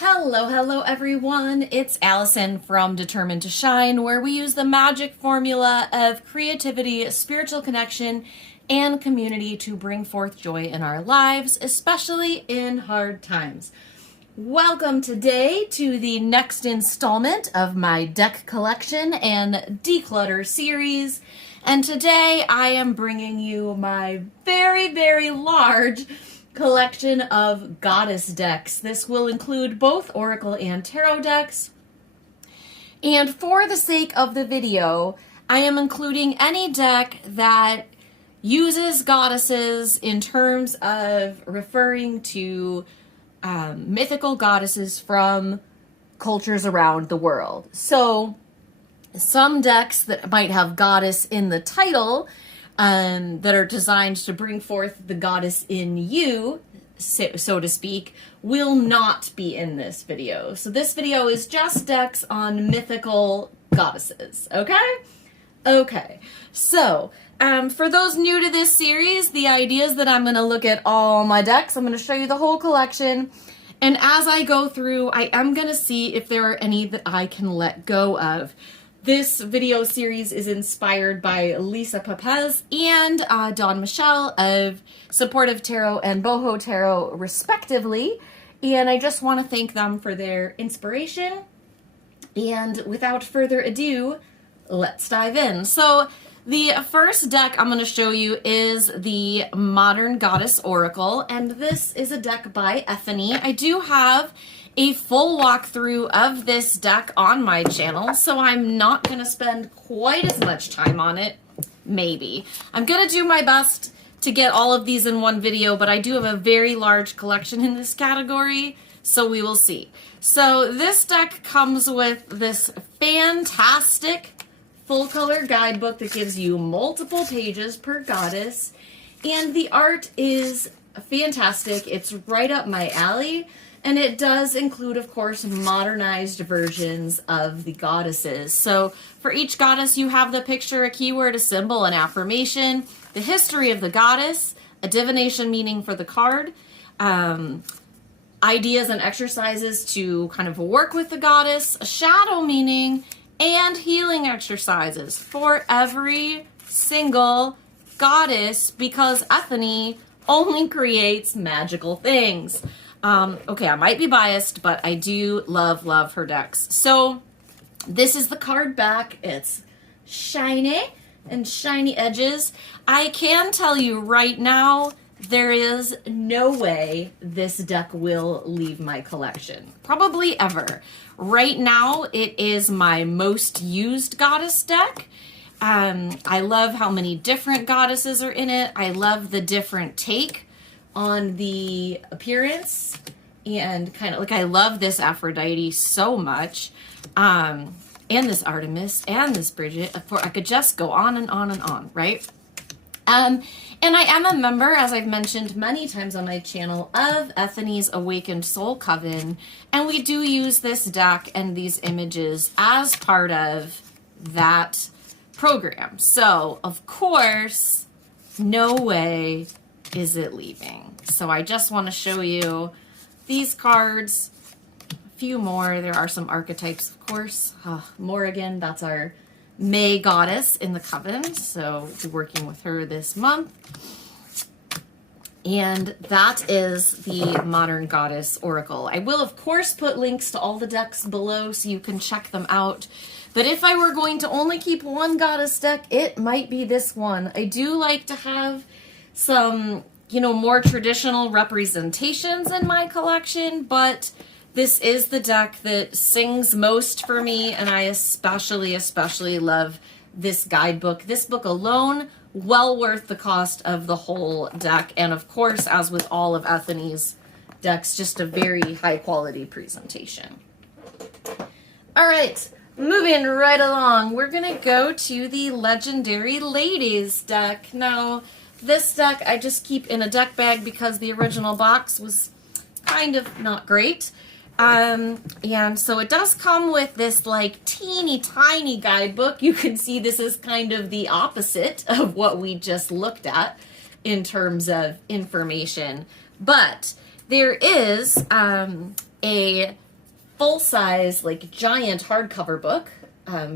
Hello everyone. It's Allison from Determined to Shine, where we use the magic formula of creativity, spiritual connection, and community to bring forth joy in our lives, especially in hard times. Welcome today to the next installment of my deck collection and Declutter series. And today I am bringing you my very large collection of goddess decks. This will include both Oracle and Tarot decks. And for the sake of the video, I am including any deck that uses goddesses in terms of referring to mythical goddesses from cultures around the world. So some decks that might have goddess in the title that are designed to bring forth the goddess in you, so to speak, will not be in this video. So this video is just decks on mythical goddesses, okay? Okay, so for those new to this series, the idea is that I'm going to look at all my decks. I'm going to show you the whole collection. And as I go through, I am going to see if there are any that I can let go of. This video series is inspired by Lisa Papez and Dawn Michelle of Supportive Tarot and Boho Tarot, respectively. And I just want to thank them for their inspiration. And without further ado, let's dive in. So the first deck I'm going to show you is the Modern Goddess Oracle. And this is a deck by Ethany. I do have a full walkthrough of this deck on my channel, so I'm not going to spend quite as much time on it, maybe. I'm going to do my best to get all of these in one video, but I do have a very large collection in this category, so we will see. So this deck comes with this fantastic full-color guidebook that gives you multiple pages per goddess, and the art is fantastic. It's right up my alley. And it does include, of course, modernized versions of the goddesses. So for each goddess, you have the picture, a keyword, a symbol, an affirmation, the history of the goddess, a divination meaning for the card, ideas and exercises to kind of work with the goddess, a shadow meaning, and healing exercises for every single goddess, because Ethany only creates magical things. Okay, I might be biased, but I do love her decks. So this is the card back. It's shiny and shiny edges. I can tell you right now, there is no way this deck will leave my collection. Probably ever. Right now, it is my most used goddess deck. I love how many different goddesses are in it. I love the different take on the appearance, and kind of like, I love this Aphrodite so much, and this Artemis and this Bridget. I could just go on and on and on, right? And I am a member, as I've mentioned many times on my channel, of Ethany's Awakened Soul Coven, and we do use this deck and these images as part of that program. So, of course, no way is it leaving. So I just want to show you these cards, a few more. There are some archetypes, of course. Morrigan, that's our May goddess in the coven, so we'll be working with her this month. And that is the Modern Goddess Oracle. I will, of course, put links to all the decks below so you can check them out. But if I were going to only keep one goddess deck, it might be this one. I do like to have some, more traditional representations in my collection, but this is the deck that sings most for me, and I especially love this guidebook. This book alone, well worth the cost of the whole deck, and of course, as with all of Ethany's decks, just a very high quality presentation. All right, moving right along, we're gonna go to the Legendary Ladies deck. Now, this deck I just keep in a deck bag because the original box was kind of not great. And so it does come with this like teeny tiny guidebook. You can see this is kind of the opposite of what we just looked at in terms of information. But there is a full-size, like giant hardcover book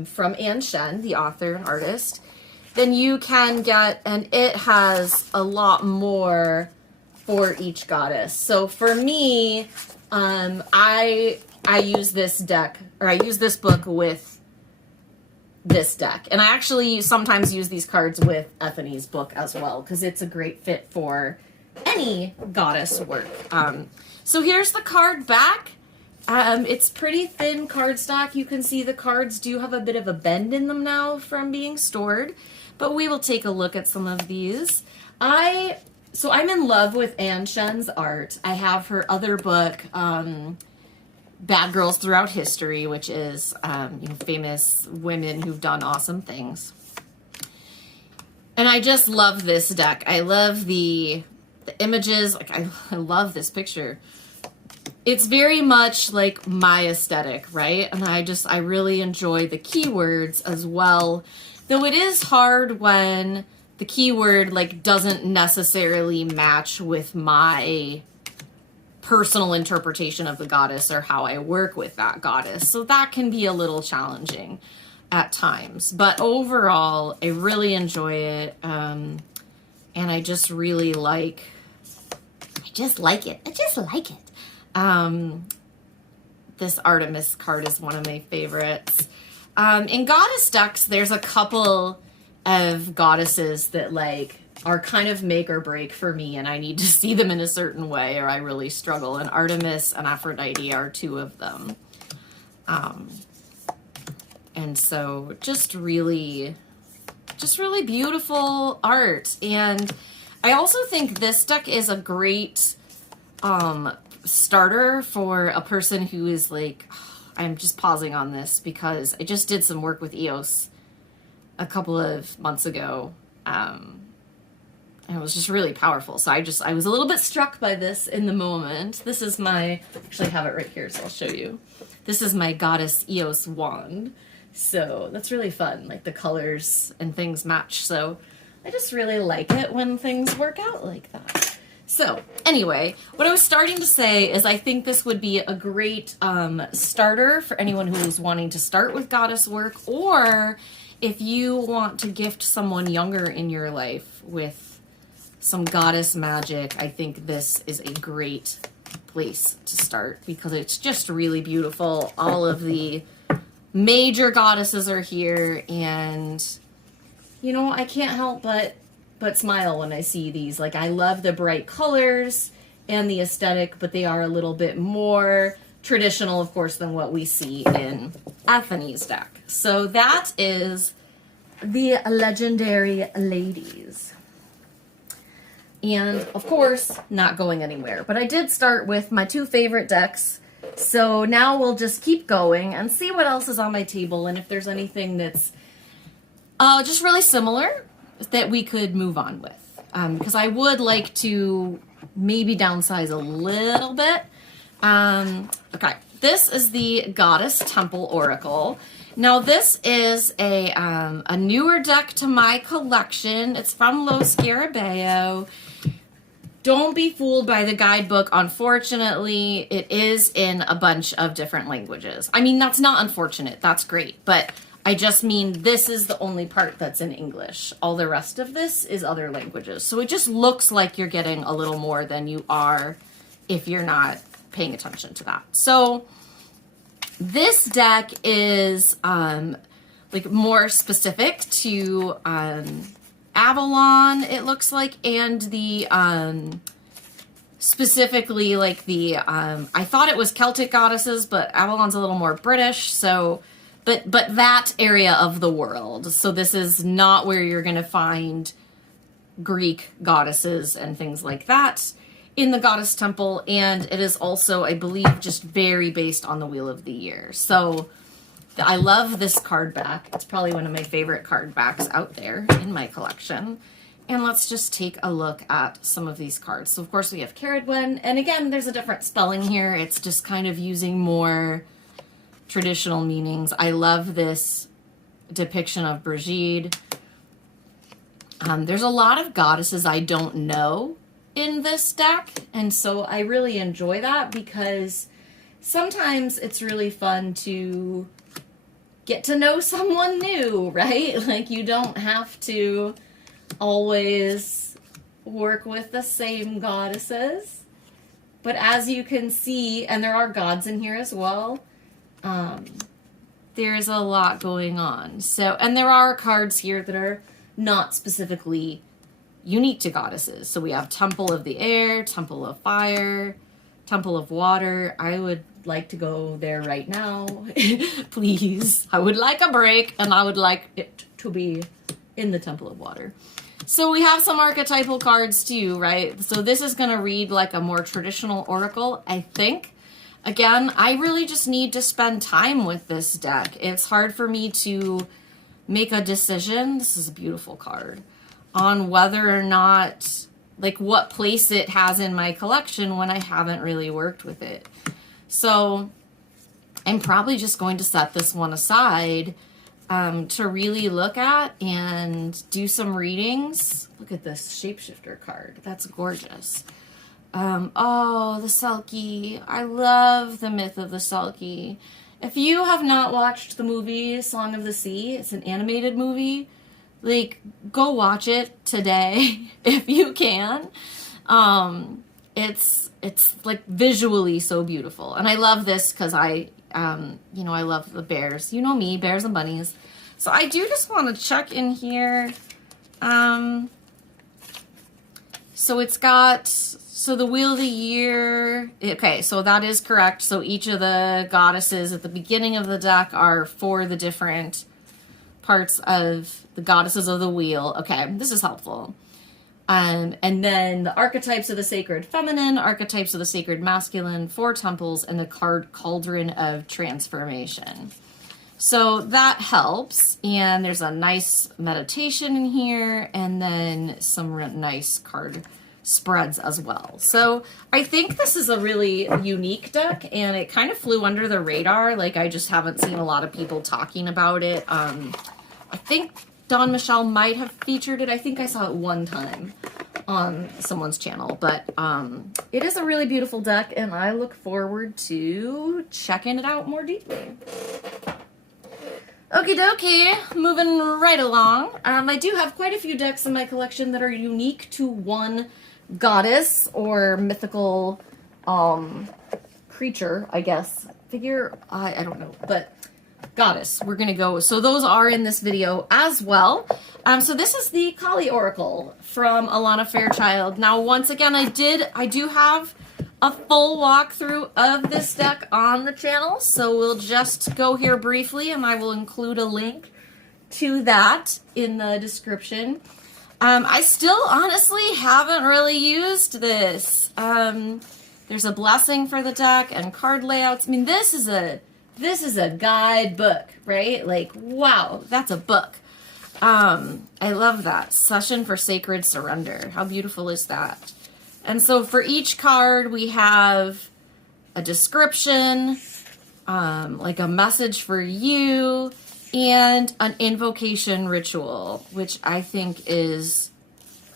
from Anne Shen, the author and artist, then you can get, and it has a lot more for each goddess. So for me, I use this deck, or I use this book with this deck. And I actually sometimes use these cards with Ethany's book as well, because it's a great fit for any goddess work. So here's the card back. It's pretty thin cardstock. You can see the cards do have a bit of a bend in them now from being stored, but we will take a look at some of these. So I'm in love with Anne Shen's art. I have her other book, Bad Girls Throughout History, which is famous women who've done awesome things. And I just love this deck. I love the images. Like I love this picture. It's very much like my aesthetic, right? And I really enjoy the keywords as well. Though it is hard when the keyword like doesn't necessarily match with my personal interpretation of the goddess or how I work with that goddess. So that can be a little challenging at times. But overall, I really enjoy it. And I just really like it. This Artemis card is one of my favorites. In goddess decks, there's a couple of goddesses that like are kind of make or break for me, and I need to see them in a certain way or I really struggle. And Artemis and Aphrodite are two of them. And so just really beautiful art. And I also think this deck is a great starter for a person who is like, I'm just pausing on this because I just did some work with EOS a couple of months ago. And it was just really powerful. So I was a little bit struck by this in the moment. This is my, actually I have it right here, so I'll show you. This is my Goddess EOS wand. So that's really fun. Like the colors and things match. So I just really like it when things work out like that. So anyway, what I was starting to say is I think this would be a great starter for anyone who's wanting to start with goddess work, or if you want to gift someone younger in your life with some goddess magic. I think this is a great place to start because it's just really beautiful. All of the major goddesses are here, and you know, I can't help but smile when I see these. Like, I love the bright colors and the aesthetic, but they are a little bit more traditional, of course, than what we see in Ethany's deck. So that is the Legendary Ladies. And of course, not going anywhere, but I did start with my two favorite decks. So now we'll just keep going and see what else is on my table, and if there's anything that's just really similar that we could move on with. Because I would like to maybe downsize a little bit. Okay, this is the Goddess Temple Oracle. Now this is a newer deck to my collection. It's from Los Scarabeo. Don't be fooled by the guidebook. Unfortunately, it is in a bunch of different languages. I mean, that's not unfortunate. That's great. But I just mean this is the only part that's in English. All the rest of this is other languages. So it just looks like you're getting a little more than you are if you're not paying attention to that. So this deck is like more specific to Avalon, it looks like, and the specifically like the I thought it was Celtic goddesses, but Avalon's a little more British, so but that area of the world. So this is not where you're going to find Greek goddesses and things like that in the Goddess Temple, and it is also, I believe, just very based on the Wheel of the Year. So I love this card back. It's probably one of my favorite card backs out there in my collection. And let's just take a look at some of these cards. So of course we have Caradwen, and again, there's a different spelling here. It's just kind of using more traditional meanings. I love this depiction of Brigitte. There's a lot of goddesses I don't know in this deck, and so I really enjoy that because sometimes it's really fun to get to know someone new, right? Like, you don't have to always work with the same goddesses. But as you can see, and there are gods in here as well, there's a lot going on. So, and there are cards here that are not specifically unique to goddesses. So we have Temple of the Air, Temple of Fire, Temple of Water. I would like to go there right now. Please. I would like a break, and I would like it to be in the Temple of Water. So we have some archetypal cards too, right? So this is going to read like a more traditional oracle, I think. Again, I really just need to spend time with this deck. It's hard for me to make a decision. This is a beautiful card. On whether or not, like, what place it has in my collection when I haven't really worked with it. So I'm probably just going to set this one aside to really look at and do some readings. Look at this shapeshifter card. That's gorgeous. Oh, the Selkie. I love the myth of the Selkie. If you have not watched the movie Song of the Sea, it's an animated movie. Like, go watch it today if you can. It's like visually so beautiful. And I love this because I love the bears. You know me, bears and bunnies. So I do just want to check in here. So it's got, so the Wheel of the Year. Okay, so that is correct. So each of the goddesses at the beginning of the deck are for the different parts of the goddesses of the wheel. Okay, this is helpful. And then the archetypes of the sacred feminine, archetypes of the sacred masculine, 4 temples, and the card Cauldron of Transformation. So that helps. And there's a nice meditation in here, and then some nice card spreads as well. So I think this is a really unique deck, and it kind of flew under the radar. Like, I just haven't seen a lot of people talking about it. I think Dawn Michelle might have featured it. I think I saw it one time on someone's channel, but it is a really beautiful deck, and I look forward to checking it out more deeply. Okie dokie, moving right along. I do have quite a few decks in my collection that are unique to one goddess or mythical creature, I guess. Figure, I don't know, but goddess, we're gonna go. So those are in this video as well. So this is the Kali Oracle from Alana Fairchild. Now, once again, I do have a full walkthrough of this deck on the channel, so we'll just go here briefly, and I will include a link to that in the description. I still honestly haven't really used this. There's a blessing for the deck and card layouts. I mean, this is a guidebook, right? Like, wow, that's a book. I love that. Session for Sacred Surrender. How beautiful is that? And so for each card, we have a description, like a message for you, and an invocation ritual, which I think is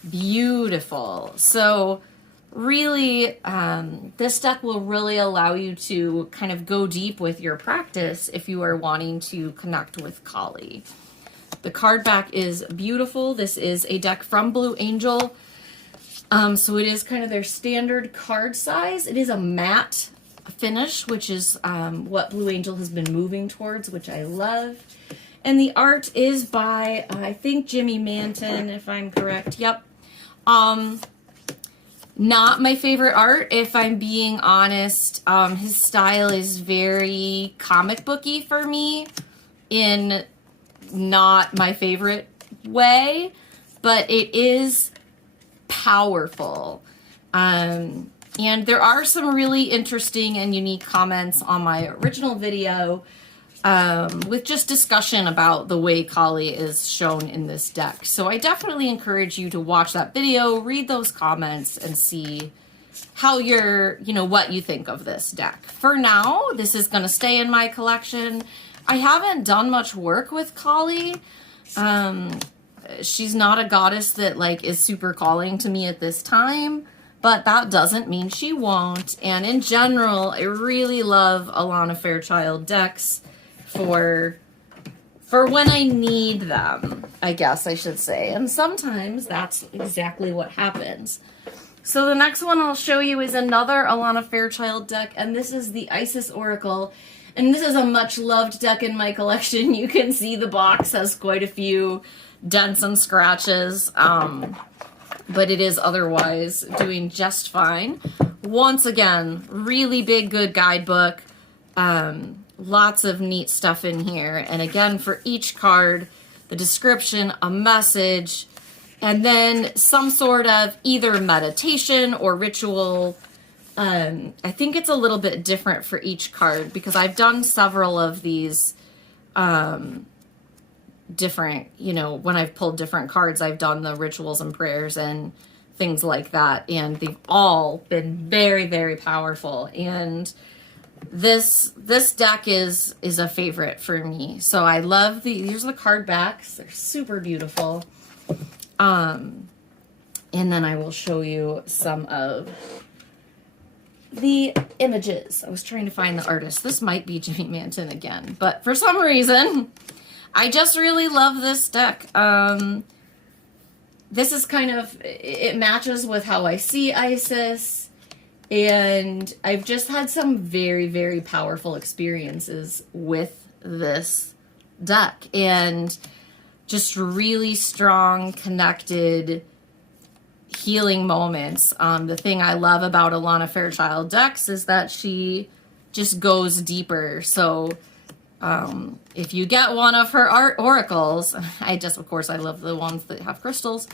beautiful. So really, this deck will really allow you to kind of go deep with your practice if you are wanting to connect with Kali. The card back is beautiful. This is a deck from Blue Angel. So it is kind of their standard card size. It is a matte finish, which is what Blue Angel has been moving towards, which I love. And the art is by, I think, Jimmy Manton, if I'm correct. Yep. Not my favorite art, if I'm being honest. His style is very comic booky for me, in not my favorite way, but it is powerful. And there are some really interesting and unique comments on my original video with just discussion about the way Kali is shown in this deck. So I definitely encourage you to watch that video, read those comments, and see how what you think of this deck. For now, this is going to stay in my collection. I haven't done much work with Kali. She's not a goddess that is super calling to me at this time. but that doesn't mean she won't. And in general, I really love Alana Fairchild decks for when I need them, I guess I should say. And sometimes that's exactly what happens. So the next one I'll show you is another Alana Fairchild deck, and this is the Isis Oracle. And this is a much loved deck in my collection. You can see the box has quite a few dents and scratches, but it is otherwise doing just fine. Once again, really big, good guidebook. Lots of neat stuff in here. And again, for each card, the description, a message, and then some sort of either meditation or ritual. I think it's a little bit different for each card because I've done several of these different, you know, when I've pulled different cards, I've done the rituals and prayers and things like that. And they've all been very, very powerful. And this deck is a favorite for me. So I love these are the card backs. They're super beautiful. And then I will show you some of the images. I was trying to find the artist. This might be Jimmy Manton again, but for some reason, I just really love this deck. This is kind of, it matches with how I see Isis, and I've just had some very, very powerful experiences with this deck, and just really strong, connected, healing moments. The thing I love about Alana Fairchild decks is that she just goes deeper. So if you get one of her oracles, of course, I love the ones that have crystals.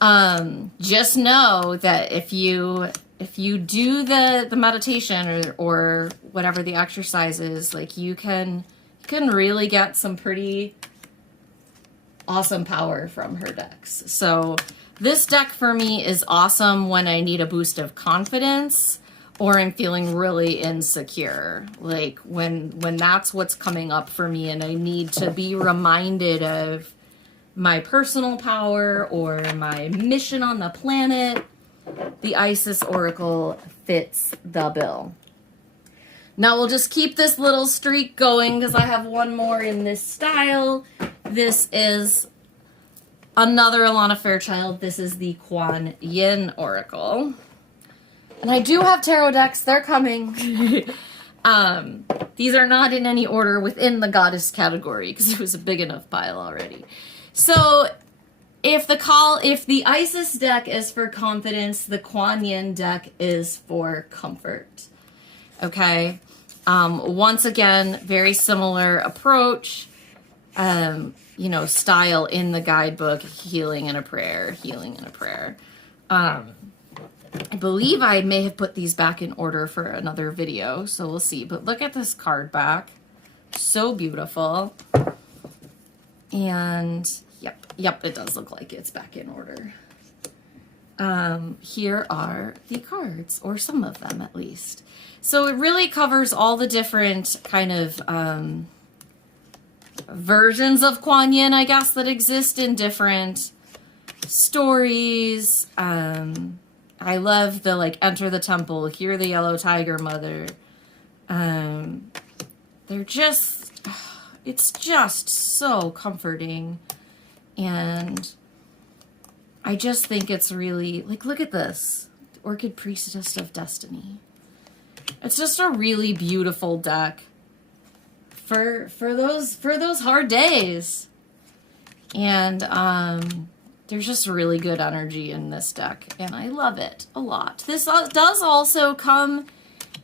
Just know that if you do the meditation or whatever the exercise is, like you can really get some pretty awesome power from her decks. So this deck for me is awesome when I need a boost of confidence or I'm feeling really insecure. Like when that's what's coming up for me and I need to be reminded of my personal power or my mission on the planet, the Isis Oracle fits the bill. Now we'll just keep this little streak going because I have one more in this style. This is another Alana Fairchild. This is the Quan Yin Oracle. And I do have tarot decks. They're coming. These are not in any order within the goddess category because it was a big enough pile already. So if the Isis deck is for confidence, the Quan Yin deck is for comfort. Okay. Once again, very similar approach. Style in the guidebook, healing and a prayer. I believe I may have put these back in order for another video, so we'll see. But look at this card back. So beautiful. And yep, it does look like it's back in order. Here are the cards, or some of them at least. So it really covers all the different kind of versions of Quan Yin, I guess, that exist in different stories. I love the enter the temple, hear the yellow tiger mother. It's just so comforting. And I just think it's really, look at this. Orchid Priestess of Destiny. It's just a really beautiful deck for those hard days. And there's just really good energy in this deck, and I love it a lot. This does also come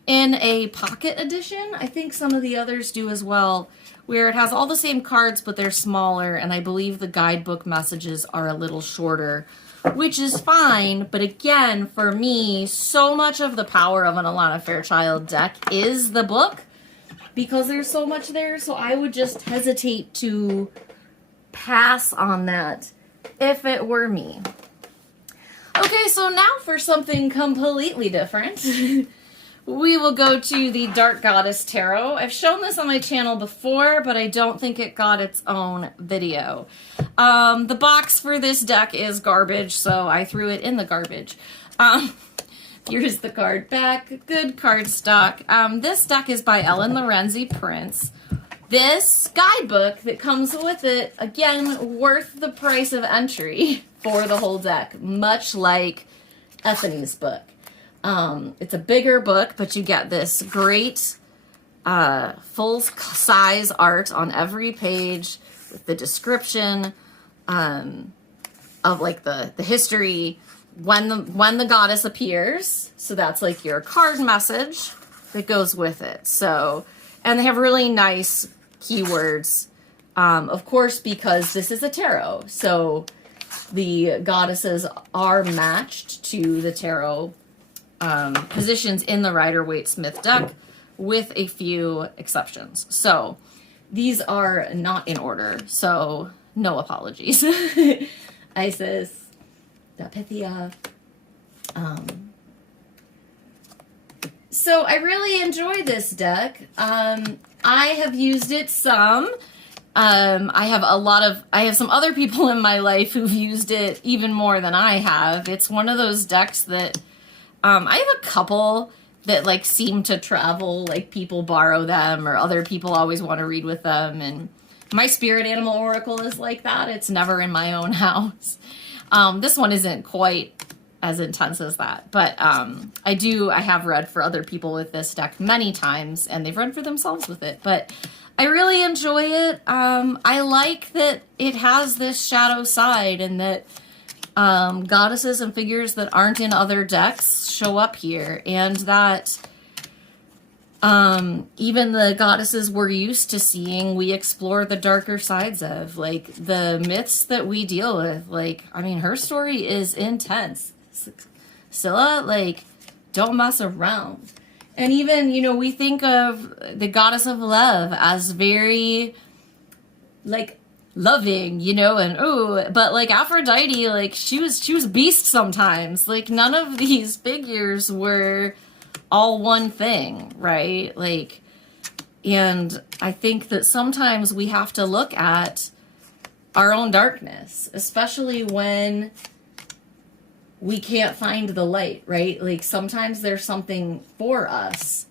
in a pocket edition. I think some of the others do as well, where it has all the same cards, but they're smaller, and I believe the guidebook messages are a little shorter, which is fine. But again, for me, so much of the power of an Alana Fairchild deck is the book, because there's so much there, so I would just hesitate to pass on that if it were me. Okay, so now for something completely different. We will go to the Dark Goddess Tarot. I've shown this on my channel before, but I don't think it got its own video. The box for this deck is garbage, so I threw it in the garbage. Here's the card back. Good card stock. This deck is by Ellen Lorenzi Prince. This guidebook that comes with it, again, worth the price of entry for the whole deck, much like Ethany's book. It's a bigger book, but you get this great full-size art on every page with the description of like the history when the goddess appears. So that's like your card message that goes with it. So, and they have really nice keywords, of course, because this is a tarot. So the goddesses are matched to the tarot positions in the Rider-Waite-Smith deck, with a few exceptions. So these are not in order, so no apologies. Isis, Pythia. So I really enjoy this deck. I have used it some. I have some other people in my life who've used it even more than I have. It's one of those decks that I have a couple that like seem to travel, like people borrow them or other people always want to read with them. And my spirit animal oracle is like that. It's never in my own house. This one isn't quite as intense as that, but I have read for other people with this deck many times, and they've read for themselves with it. But I really enjoy it. I like that it has this shadow side, and that goddesses and figures that aren't in other decks show up here, and that even the goddesses we're used to seeing, we explore the darker sides of, like the myths that we deal with. Like, I mean, her story is intense. Scylla, like, don't mess around. And even, you know, we think of the goddess of love as very, like, loving, you know, and ooh, but like Aphrodite, like she was a beast sometimes. Like, none of these figures were all one thing, right? Like, and I think that sometimes we have to look at our own darkness, especially when we can't find the light, right? Like, sometimes there's something for us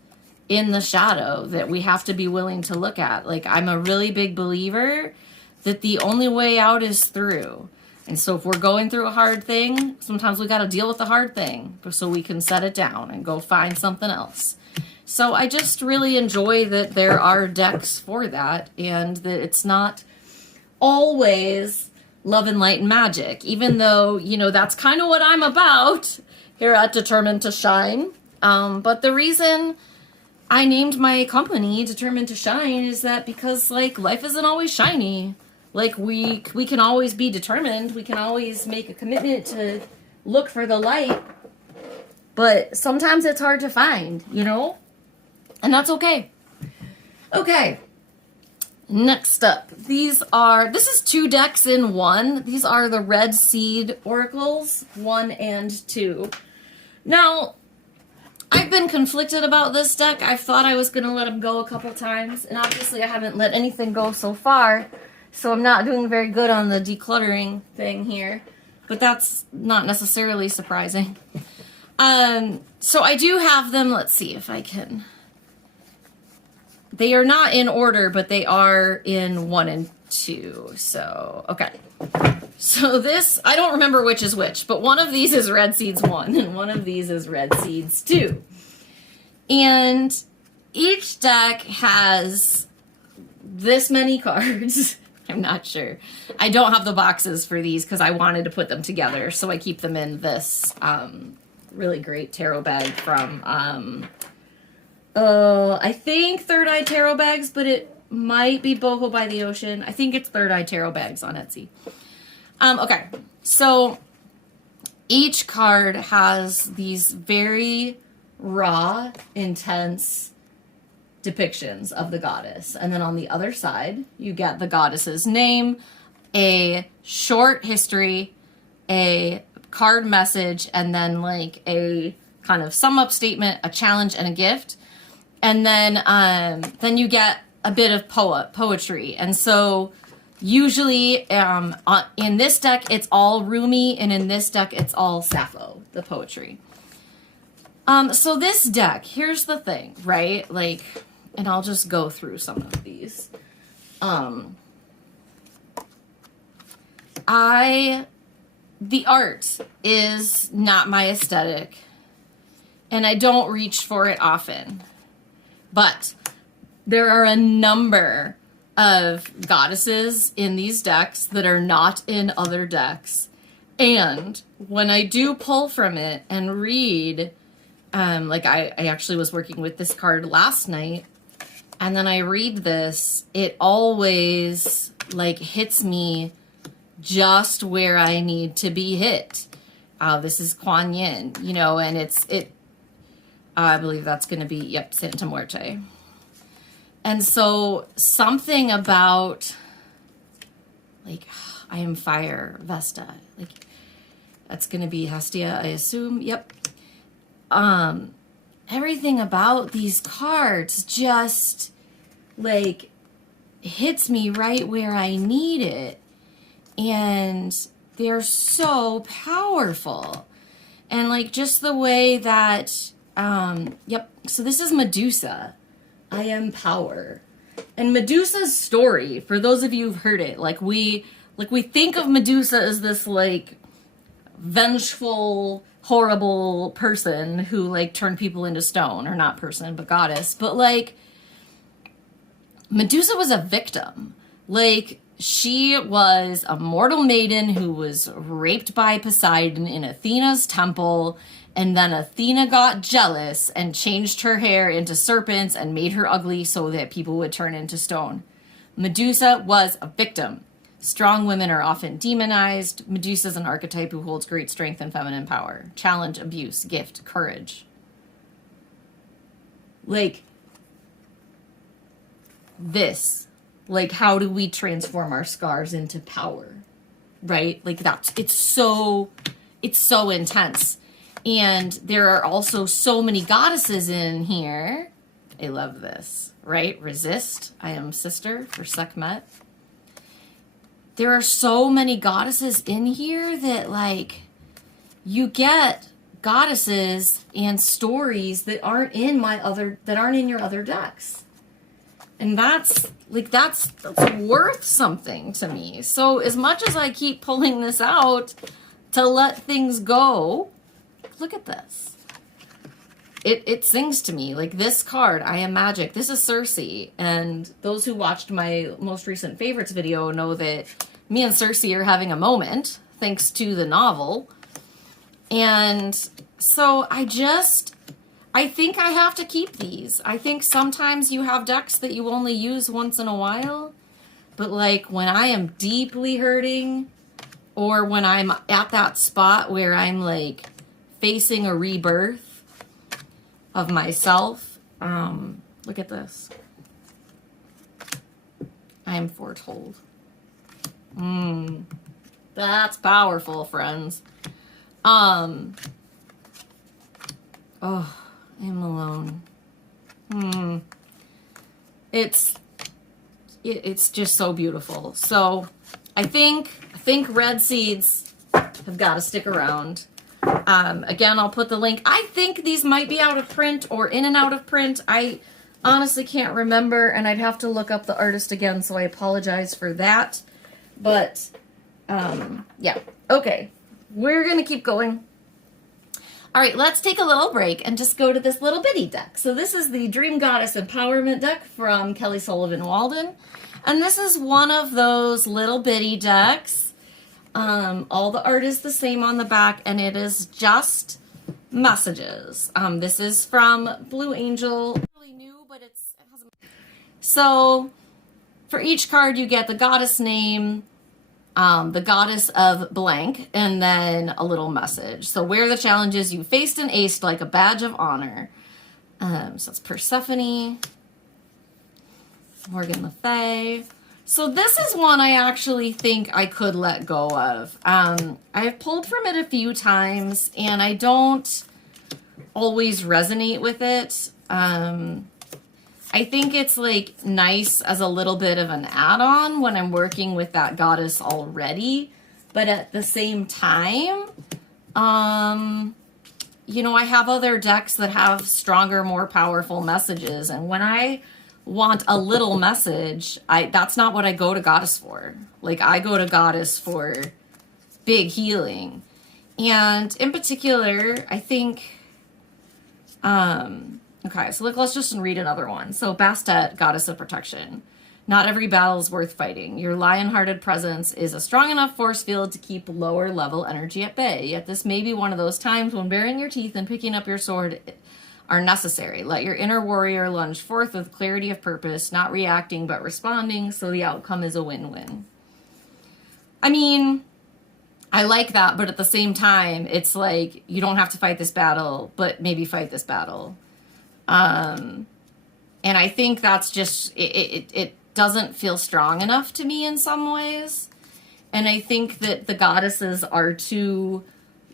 in the shadow that we have to be willing to look at. Like, I'm a really big believer that the only way out is through. And so if we're going through a hard thing, sometimes we got to deal with the hard thing so we can set it down and go find something else. So I just really enjoy that there are decks for that, and that it's not always love and light and magic, even though, you know, that's kind of what I'm about here at Determined to Shine. But the reason I named my company Determined to Shine is that because, like, life isn't always shiny. Like, we can always be determined. We can always make a commitment to look for the light. But sometimes it's hard to find, you know? And that's okay. Okay. Next up. This is 2 decks in one. These are the Red Seed Oracles, 1 and 2. Now, I've been conflicted about this deck. I've thought I was going to let them go a couple times. And obviously I haven't let anything go so far. So I'm not doing very good on the decluttering thing here, but that's not necessarily surprising. So I do have them. Let's see if I can. They are not in order, but they are in 1 and 2. So, okay. So this, I don't remember which is which, but one of these is Red Seeds 1 and one of these is Red Seeds 2. And each deck has this many cards. I'm not sure. I don't have the boxes for these because I wanted to put them together, so I keep them in this really great tarot bag from, I think Third Eye Tarot Bags, but it might be Boho by the Ocean. I think it's Third Eye Tarot Bags on Etsy. Okay, so each card has these very raw, intense depictions of the goddess, and then on the other side you get the goddess's name, a short history, a card message, and then like a kind of sum up statement, a challenge, and a gift. And then you get a bit of poetry. And so Usually, in this deck, it's all Rumi, and in this deck, it's all Sappho, the poetry. So this deck, here's the thing, right? Like, and I'll just go through some of these. The art is not my aesthetic, and I don't reach for it often. But there are a number of goddesses in these decks that are not in other decks. And when I do pull from it and read, like I actually was working with this card last night, and then I read this, it always like hits me just where I need to be hit. This is Quan Yin, you know, and I believe that's going to be, yep, Santa Muerte. And so something about, like, I am fire, Vesta, like, that's going to be Hestia, I assume, yep. Everything about these cards just, like, hits me right where I need it. And they're so powerful. And, like, just the way that, yep, so this is Medusa. I am power. And Medusa's story, for those of you who've heard it, like we think of Medusa as this like vengeful, horrible person who like turned people into stone, or not person, but goddess. But like Medusa was a victim. Like she was a mortal maiden who was raped by Poseidon in Athena's temple. And then Athena got jealous and changed her hair into serpents and made her ugly so that people would turn into stone. Medusa was a victim. Strong women are often demonized. Medusa is an archetype who holds great strength and feminine power. Challenge, abuse, gift, courage. Like, this. Like, how do we transform our scars into power? Right? Like, it's so intense. And there are also so many goddesses in here. I love this, right? Resist, I am sister for Sekhmet. There are so many goddesses in here that like you get goddesses and stories that aren't in your other decks. And that's worth something to me. So as much as I keep pulling this out to let things go, look at this. It sings to me. Like this card, I Am Magic. This is Circe. And those who watched my most recent favorites video know that me and Circe are having a moment thanks to the novel. And so I think I have to keep these. I think sometimes you have decks that you only use once in a while. But like when I am deeply hurting, or when I'm at that spot where I'm like facing a rebirth of myself. Look at this. I am foretold. That's powerful, friends. Oh, I am alone. It's just so beautiful. So I think red seeds have got to stick around. Again, I'll put the link. I think these might be out of print or in and out of print. I honestly can't remember, and I'd have to look up the artist again, so I apologize for that. But, yeah. Okay. We're going to keep going. All right, let's take a little break and just go to this little bitty deck. So this is the Dream Goddess Empowerment deck from Kelly Sullivan Walden. And this is one of those little bitty decks. All the art is the same on the back, and it is just messages. This is from Blue Angel. Really new, but it has so for each card you get the goddess name, the goddess of blank, and then a little message. So where the challenge is, you faced and aced like a badge of honor. So it's Persephone, Morgan Le Fay. So this is one I actually think I could let go of. I've pulled from it a few times, and I don't always resonate with it. I think it's like nice as a little bit of an add-on when I'm working with that goddess already. But at the same time, you know, I have other decks that have stronger, more powerful messages. And when I want a little message, that's not what I go to goddess for. Like, I go to goddess for big healing. And in particular, I think, okay, so let's just read another one. So Bastet, goddess of protection. Not every battle is worth fighting. Your lion-hearted presence is a strong enough force field to keep lower level energy at bay. Yet this may be one of those times when baring your teeth and picking up your sword are necessary. Let your inner warrior lunge forth with clarity of purpose, not reacting but responding, so the outcome is a win-win. I mean, I like that, but at the same time, it's like, you don't have to fight this battle, but maybe fight this battle. And I think that's just, it doesn't feel strong enough to me in some ways. And I think that the goddesses are too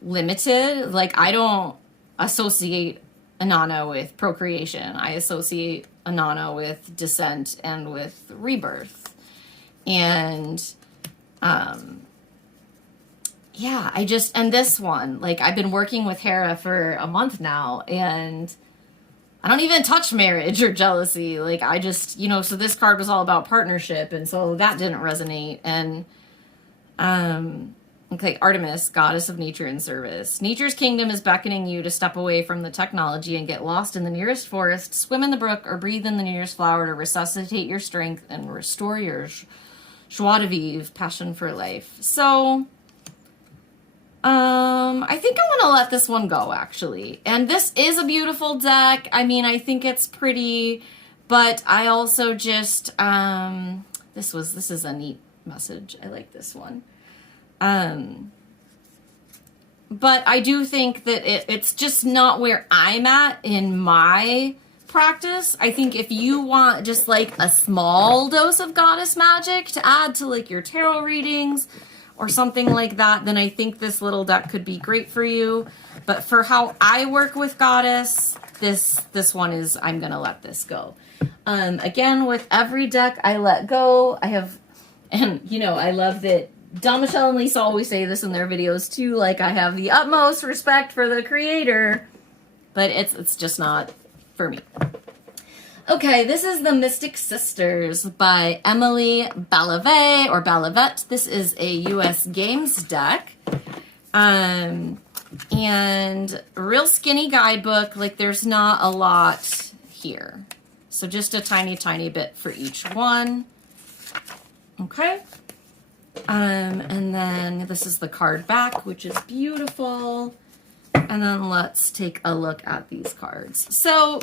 limited. Like, I don't associate Inanna with procreation. I associate Inanna with descent and with rebirth. And, yeah, and this one, like, I've been working with Hera for a month now, and I don't even touch marriage or jealousy. Like, I just, you know, so this card was all about partnership, and so that didn't resonate. And, okay, Artemis, goddess of nature and service. Nature's kingdom is beckoning you to step away from the technology and get lost in the nearest forest, swim in the brook, or breathe in the nearest flower to resuscitate your strength and restore your joie de vivre, passion for life. So, I think I want to let this one go, actually. And this is a beautiful deck. I mean, I think it's pretty, but I also just, this is a neat message. I like this one. But I do think that it's just not where I'm at in my practice. I think if you want just like a small dose of goddess magic to add to like your tarot readings or something like that, then I think this little deck could be great for you. But for how I work with goddess, this one is, I'm gonna let this go. Again, with every deck I let go, I have, and you know, I love that Don Michelle and Lisa always say this in their videos too, like, I have the utmost respect for the creator, but it's just not for me. Okay, this is The Mystic Sisters by Emily Balavet, or Balavet. This is a US Games deck. And real skinny guidebook, like, there's not a lot here. So just a tiny, tiny bit for each one. Okay. And then this is the card back, which is beautiful. And then let's take a look at these cards. So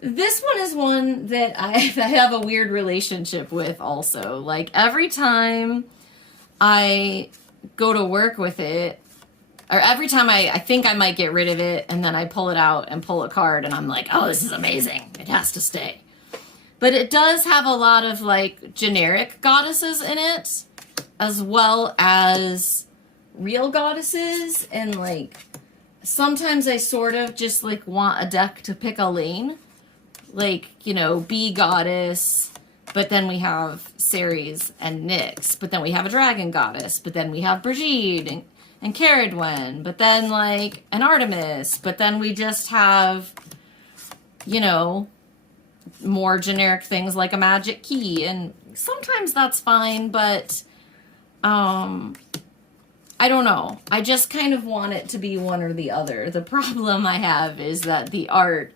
this one is one that I have a weird relationship with also. Like, every time I go to work with it, or every time I think I might get rid of it, and then I pull it out and pull a card, and I'm like, oh, this is amazing. It has to stay. But it does have a lot of, like, generic goddesses in it, as well as real goddesses. And, like, sometimes I sort of just, like, want a deck to pick a lane. Like, you know, Bee Goddess, but then we have Ceres and Nyx, but then we have a Dragon Goddess, but then we have Brigitte and Caradwen, but then, like, an Artemis, but then we just have, you know, more generic things like a Magic Key, and sometimes that's fine, but, I don't know. I just kind of want it to be one or the other. The problem I have is that the art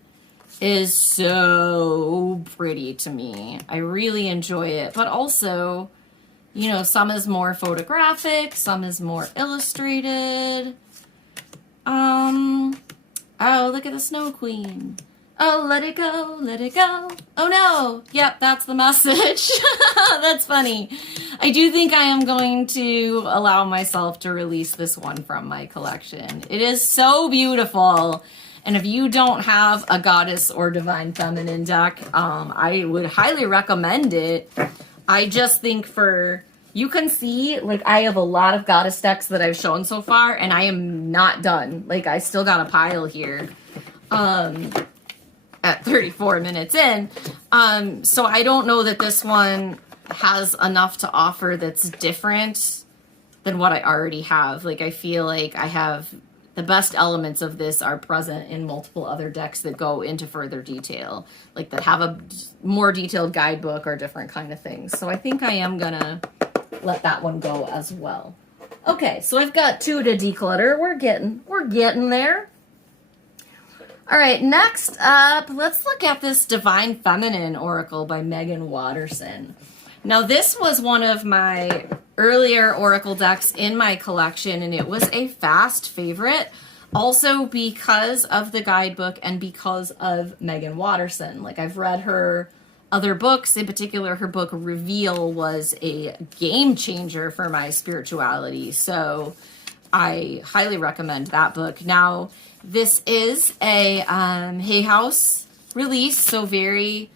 is so pretty to me. I really enjoy it, but also, you know, some is more photographic, some is more illustrated. Oh, look at the Snow Queen. Oh, let it go, let it go. Oh no. Yep, that's the message. That's funny. I do think I am going to allow myself to release this one from my collection. It is so beautiful. And if you don't have a goddess or divine feminine deck, I would highly recommend it. I just think you can see, like, I have a lot of goddess decks that I've shown so far, and I am not done. Like, I still got a pile here. at 34 minutes in. So I don't know that this one has enough to offer that's different than what I already have. Like, I feel like I have the best elements of this are present in multiple other decks that go into further detail, like that have a more detailed guidebook or different kind of things. So I think I am gonna let that one go as well. Okay, so I've got 2 to declutter. We're getting there. All right, next up, let's look at this Divine Feminine Oracle by Megan Watterson. Now, this was one of my earlier Oracle decks in my collection, and it was a fast favorite, also because of the guidebook and because of Megan Watterson. Like, I've read her other books, in particular, her book Reveal was a game changer for my spirituality, so I highly recommend that book. Now, this is a Hay House release, so very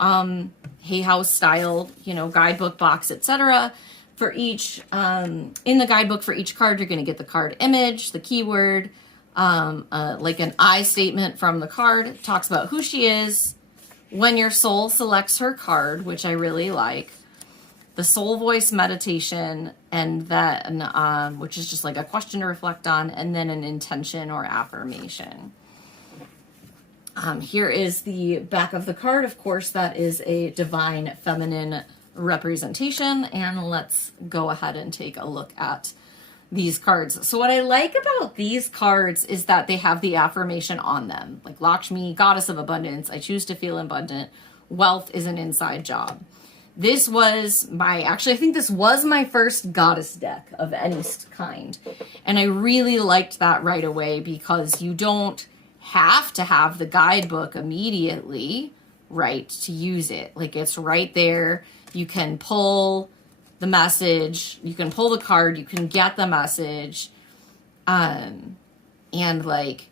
Hay House style, you know, guidebook box, etc. For each, in the guidebook for each card, you're going to get the card image, the keyword, like an I statement from the card. It talks about who she is, when your soul selects her card, which I really like, the soul voice meditation, and then, which is just like a question to reflect on, and then an intention or affirmation. Here is the back of the card. Of course, that is a divine feminine representation, and let's go ahead and take a look at these cards. So what I like about these cards is that they have the affirmation on them, like Lakshmi, goddess of abundance, I choose to feel abundant, wealth is an inside job. This was actually, I think this was my first goddess deck of any kind, and I really liked that right away because you don't have to have the guidebook immediately, right, to use it. Like, it's right there. You can pull the message, you can pull the card, you can get the message, and like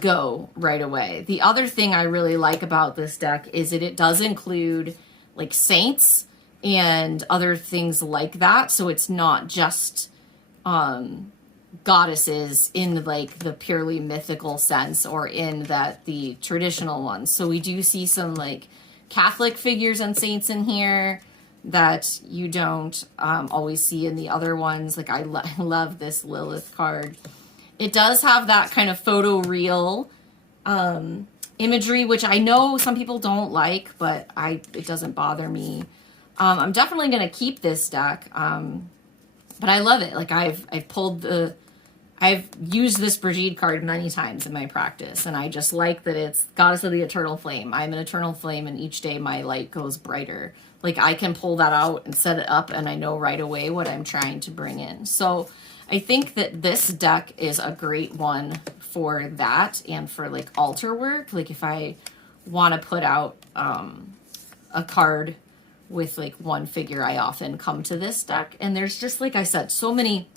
go right away. The other thing I really like about this deck is that it does include like saints and other things like that. So it's not just goddesses in like the purely mythical sense or in that the traditional ones. So we do see some like Catholic figures and saints in here that you don't always see in the other ones. Like I love this Lilith card. It does have that kind of photo real imagery, which I know some people don't like, but it doesn't bother me. I'm definitely going to keep this deck, but I love it. Like I've used this Brigitte card many times in my practice, and I just like that it's Goddess of the Eternal Flame. I'm an eternal flame, and each day my light goes brighter. Like I can pull that out and set it up, and I know right away what I'm trying to bring in. So I think that this deck is a great one for that and for like altar work. Like if I want to put out a card with like one figure, I often come to this deck. And there's just, like I said, so many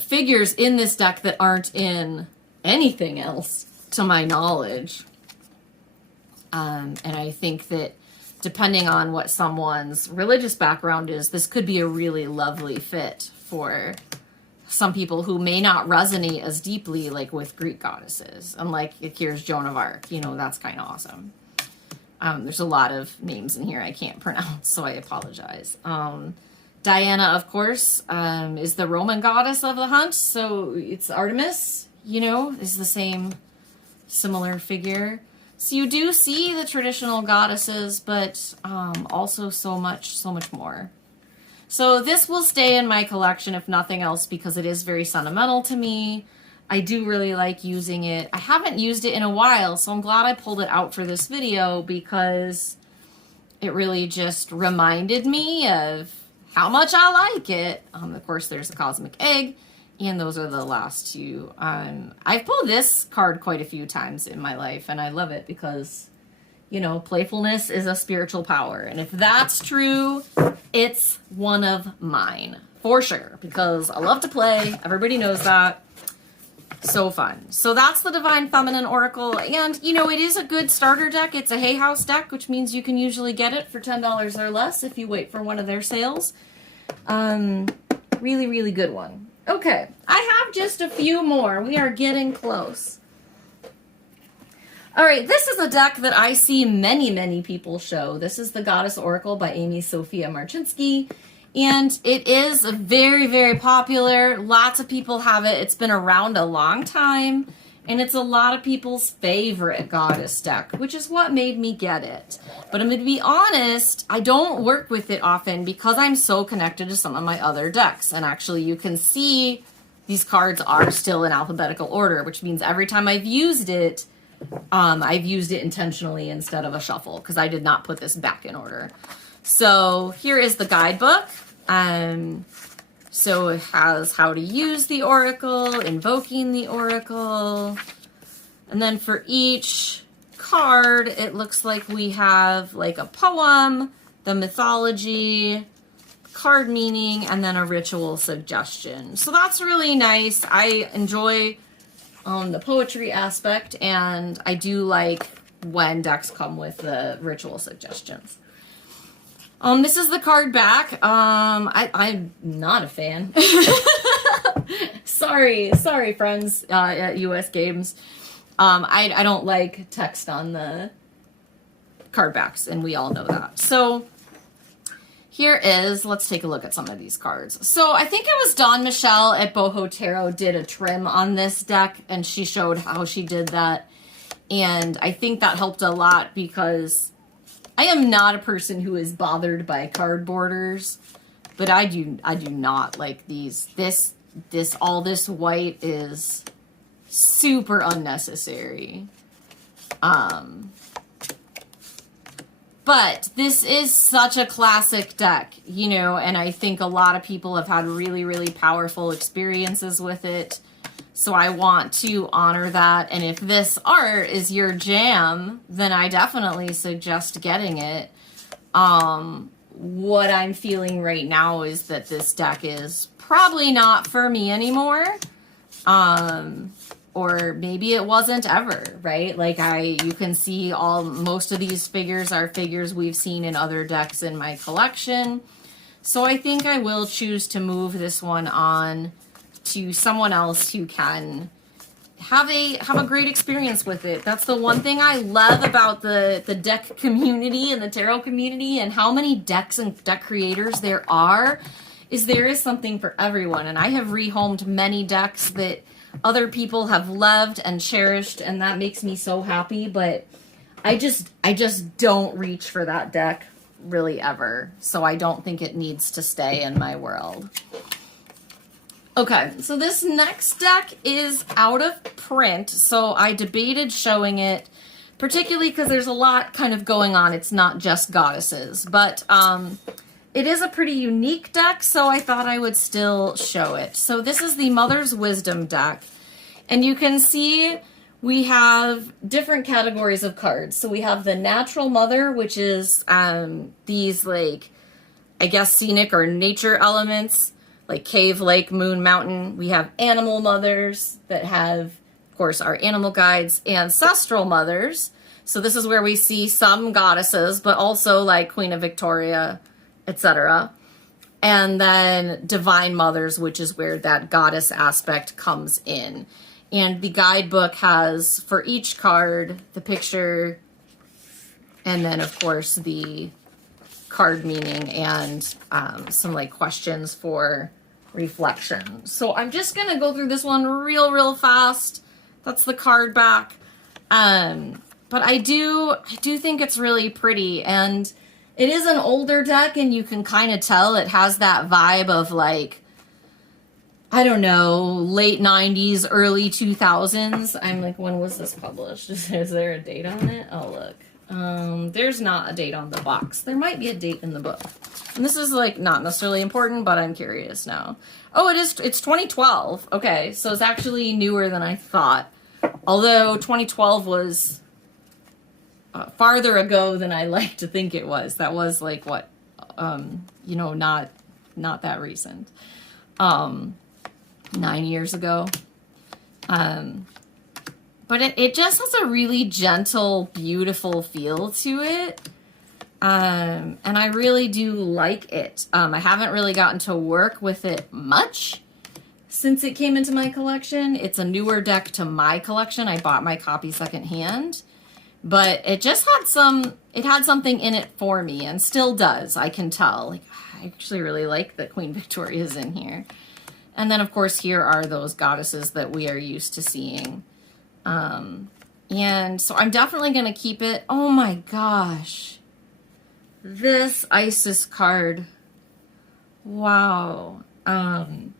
figures in this deck that aren't in anything else to my knowledge. And I think that depending on what someone's religious background is, this could be a really lovely fit for some people who may not resonate as deeply like with Greek goddesses. And like here's Joan of Arc, you know, that's kind of awesome. There's a lot of names in here I can't pronounce, so I apologize. Diana, of course, is the Roman goddess of the hunt, so it's Artemis, you know, is the same similar figure. So you do see the traditional goddesses, but also so much more. So this will stay in my collection, if nothing else, because it is very sentimental to me. I do really like using it. I haven't used it in a while, so I'm glad I pulled it out for this video because it really just reminded me of how much I like it. Of course, there's a Cosmic Egg, and those are the last two. I've pulled this card quite a few times in my life, and I love it because, you know, playfulness is a spiritual power. And if that's true, it's one of mine, for sure, because I love to play. Everybody knows that. So fun. So that's the Divine Feminine Oracle. And, you know, it is a good starter deck. It's a Hay House deck, which means you can usually get it for $10 or less if you wait for one of their sales. Really, really good one. Okay, I have just a few more. We are getting close. All right, this is a deck that I see many people show. This is the Goddess Oracle by Amy Sophia Marchinsky. And it is very popular. Lots of people have it. It's been around a long time. And it's a lot of people's favorite goddess deck, which is what made me get it. But I'm going to be honest, I don't work with it often because I'm so connected to some of my other decks. And actually, you can see these cards are still in alphabetical order, which means every time I've used it intentionally instead of a shuffle because I did not put this back in order. So here is the guidebook. So it has how to use the oracle, invoking the oracle, and then for each card, it looks like we have like a poem, the mythology, card meaning, and then a ritual suggestion. So that's really nice. I enjoy the poetry aspect, and I do like when decks come with the ritual suggestions. This is the card back. I'm not a fan. sorry, friends at US Games. I don't like text on the card backs, and we all know that. So here is, let's take a look at some of these cards. So I think it was Dawn Michelle at Boho Tarot did a trim on this deck, and she showed how she did that. And I think that helped a lot because I am not a person who is bothered by card borders, but I do not like these. All this white is super unnecessary. But this is such a classic deck, you know, and I think a lot of people have had really powerful experiences with it. So I want to honor that. And if this art is your jam, then I definitely suggest getting it. What I'm feeling right now is that this deck is probably not for me anymore. Or maybe it wasn't ever, right? Like you can see most of these figures are figures we've seen in other decks in my collection. So I think I will choose to move this one on to someone else who can have a great experience with it. That's the one thing I love about the deck community and the tarot community and how many decks and deck creators there is something for everyone. And I have rehomed many decks that other people have loved and cherished, and that makes me so happy, but I just don't reach for that deck really ever. So I don't think it needs to stay in my world. Okay, so this next deck is out of print, so I debated showing it, particularly because there's a lot kind of going on. It's not just goddesses, but it is a pretty unique deck, so I thought I would still show it. So this is the Mother's Wisdom deck, and you can see we have different categories of cards. So we have the Natural Mother, which is these, like, I guess scenic or nature elements, like cave, lake, moon, mountain. We have Animal Mothers that have, of course, our animal guides, Ancestral Mothers. So this is where we see some goddesses, but also like Queen of Victoria, etc. And then Divine Mothers, which is where that goddess aspect comes in. And the guidebook has, for each card, the picture, and then, of course, the card meaning and some, like, questions for reflection. So I'm just going to go through this one real fast. That's the card back. But I do think it's really pretty, and it is an older deck, and you can kind of tell it has that vibe of, like, I don't know, late 90s, early 2000s. I'm like, when was this published? Is there a date on it? Oh, look. There's not a date on the box. There might be a date in the book. And this is, like, not necessarily important, but I'm curious now. Oh, it is. It's 2012. Okay, so it's actually newer than I thought. Although 2012 was farther ago than I like to think it was. That was, like, what? You know, not that recent. 9 years ago. But it just has a really gentle, beautiful feel to it. And I really do like it. I haven't really gotten to work with it much since it came into my collection. It's a newer deck to my collection. I bought my copy secondhand. but it just had it had something in it for me, and still does, I can tell. Like, I actually really like that Queen Victoria's in here. And then, of course, here are those goddesses that we are used to seeing. And so I'm definitely going to keep it. Oh my gosh. This Isis card. Wow. In